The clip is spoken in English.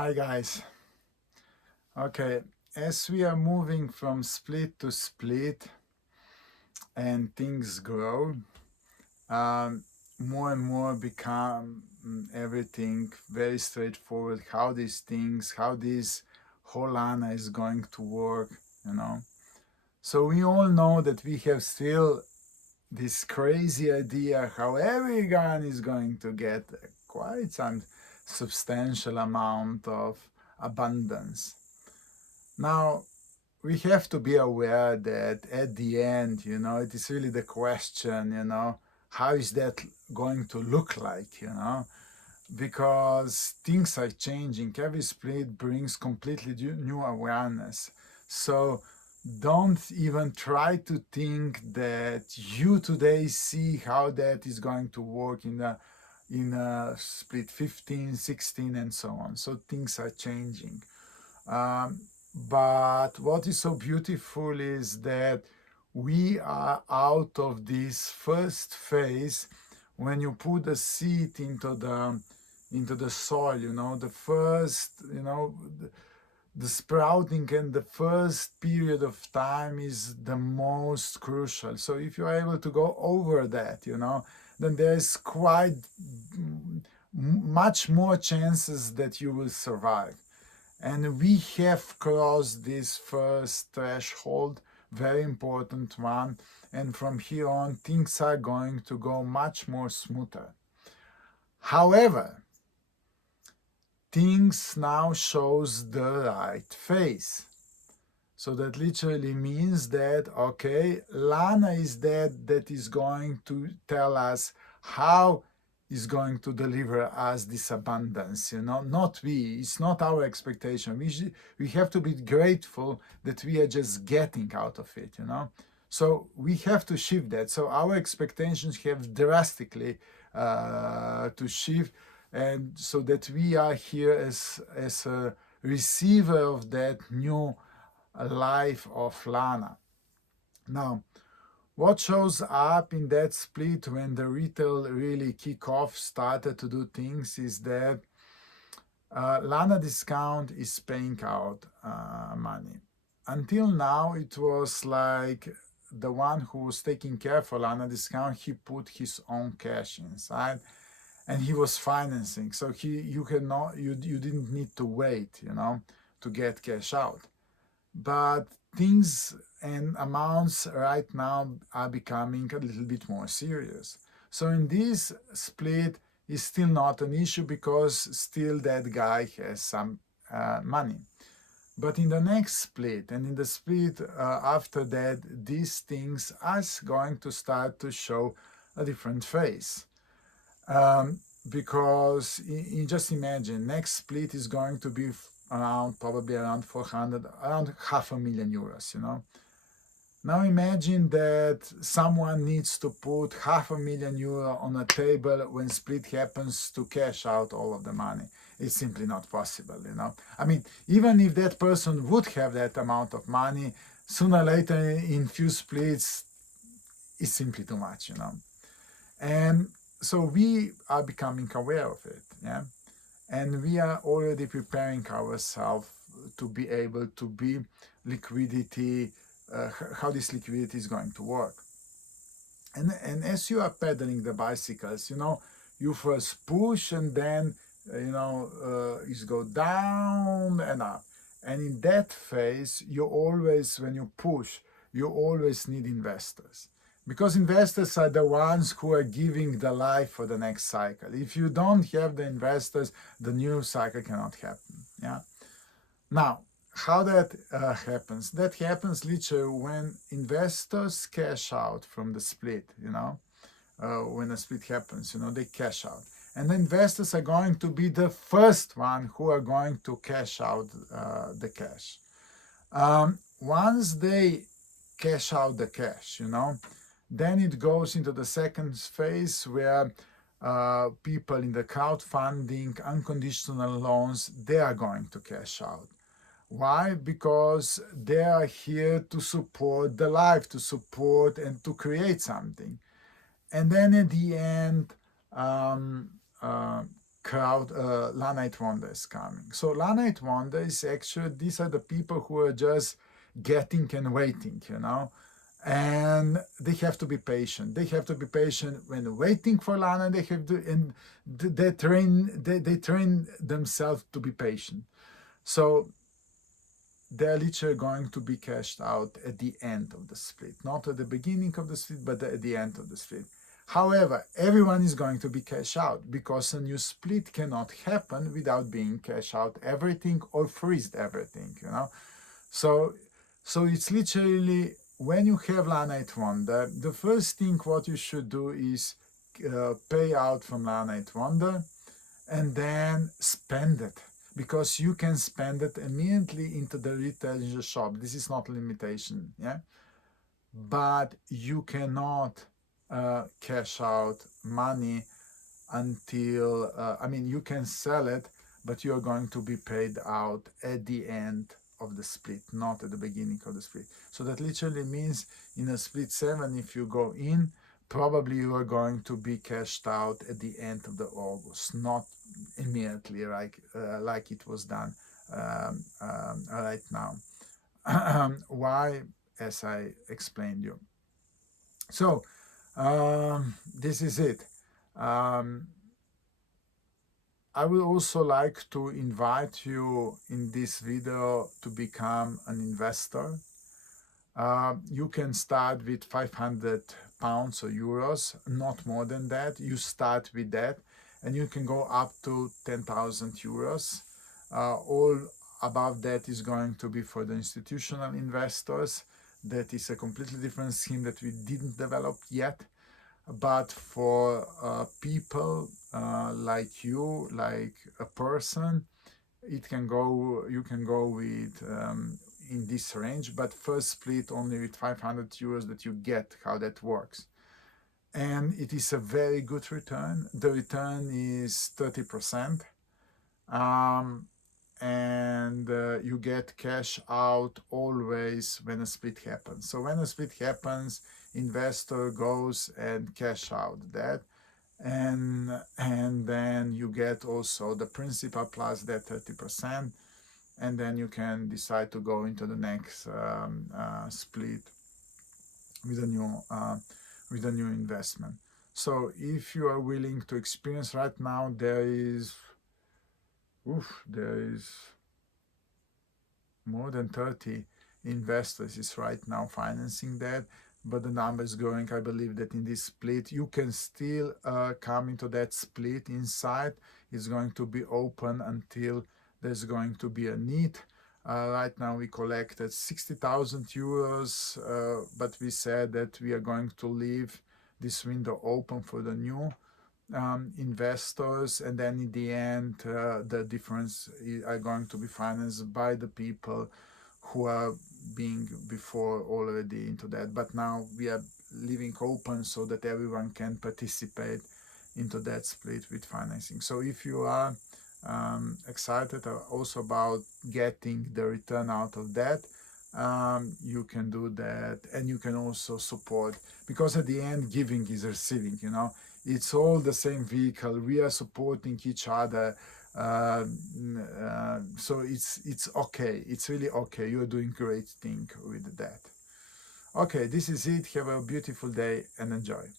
Hi guys. Okay, as we are moving from split to split and things grow, um, more and more become everything very straightforward. How this whole Lana is going to work, you know. So we all know that we have still this crazy idea how everyone is going to get quite some substantial amount of abundance. Now, we have to be aware that at the end, it is really the question, how is that going to look like, because things are changing. Every split brings completely new awareness. So don't even try to think that you today see how that is going to work in a split 15, 16, and so on. So things are changing. Um, but what is so beautiful is that we are out of this first phase when you put the seed into the soil. The first, the sprouting and the first period of time is the most crucial. So if you are able to go over that, then there's quite much more chances that you will survive. And we have crossed this first threshold, very important one. And from here on, things are going to go much more smoother. However, things now shows the right face. So that literally means that, okay, Lana is that is going to tell us how is going to deliver us this abundance, not we. It's not our expectation. We have to be grateful that we are just getting out of it, So we have to shift that. So our expectations have drastically to shift, and so that we are here as a receiver of that new life of Lana. Now, what shows up in that split when the retail really kick off started to do things is that Lana discount is paying out money. Until now, it was like the one who was taking care for Lana discount, he put his own cash inside and he was financing. So you didn't need to wait, to get cash out. But things and amounts right now are becoming a little bit more serious. So in this split is still not an issue because still that guy has some money. But in the next split and in the split after that, these things are going to start to show a different face. Because you just imagine, next split is going to be probably around 400, around €500,000, Now imagine that someone needs to put €500,000 on a table when split happens to cash out all of the money. It's simply not possible, I mean, even if that person would have that amount of money, sooner or later in few splits, it's simply too much, And so we are becoming aware of it, yeah, and we are already preparing ourselves to be able to be liquidity, how this liquidity is going to work. And as you are pedaling the bicycles, you first push and then you go down and up. And in that phase, when you push, you always need investors. Because investors are the ones who are giving the life for the next cycle. If you don't have the investors, the new cycle cannot happen. Yeah. Now, how that happens? That happens literally when investors cash out from the split. When a split happens, they cash out. And the investors are going to be the first one who are going to cash out the cash. Once they cash out the cash, then it goes into the second phase where people in the crowdfunding, unconditional loans, they are going to cash out. Why? Because they are here to support the life, to support and to create something. And then at the end, Lanite Wonder is coming. So Lanite Wonder is actually, these are the people who are just getting and waiting, and they have to be patient. They have to be patient when waiting for Lana. They have to, and they train themselves to be patient. So they're literally going to be cashed out at the end of the split, not at the beginning of the split, but at the end of the split. However, everyone is going to be cashed out because a new split cannot happen without being cashed out everything or freeze everything, So it's literally, when you have Lanite Wonder, the first thing what you should do is pay out from Lanite Wonder and then spend it, because you can spend it immediately into the retail shop. This is not a limitation, yeah? But you cannot cash out money until, you can sell it, but you're going to be paid out at the end of the split, not at the beginning of the split. So that literally means in a split 7, if you go in, probably you are going to be cashed out at the end of the August, not immediately like it was done right now. Why? As I explained you. So this is it. I would also like to invite you in this video to become an investor. You can start with 500 pounds or euros, not more than that. You start with that, and you can go up to 10,000 euros. All above that is going to be for the institutional investors. That is a completely different scheme that we didn't develop yet. But for people like you, like a person, you can go with in this range, but first split only with 500 euros, that you get how that works. And it is a very good return. The return is 30%. And you get cash out always when a split happens. So when a split happens, investor goes and cash out that, and then you get also the principal plus that 30%, and then you can decide to go into the next split with a new investment. So if you are willing to experience, right now there is more than 30 investors is right now financing that, but the number is growing. I believe that in this split you can still come into that split inside. It's going to be open until there's going to be a need. Right now we collected 60,000 euros, but we said that we are going to leave this window open for the new investors, and then in the end the difference are going to be financed by the people who are being before already into that. But now we are leaving open so that everyone can participate into that split with financing. So if you are excited also about getting the return out of that, you can do that, and you can also support, because at the end giving is receiving, it's all the same vehicle. We are supporting each other. So it's okay. It's really okay. You're doing great thing with that. Okay, this is it. Have a beautiful day and enjoy.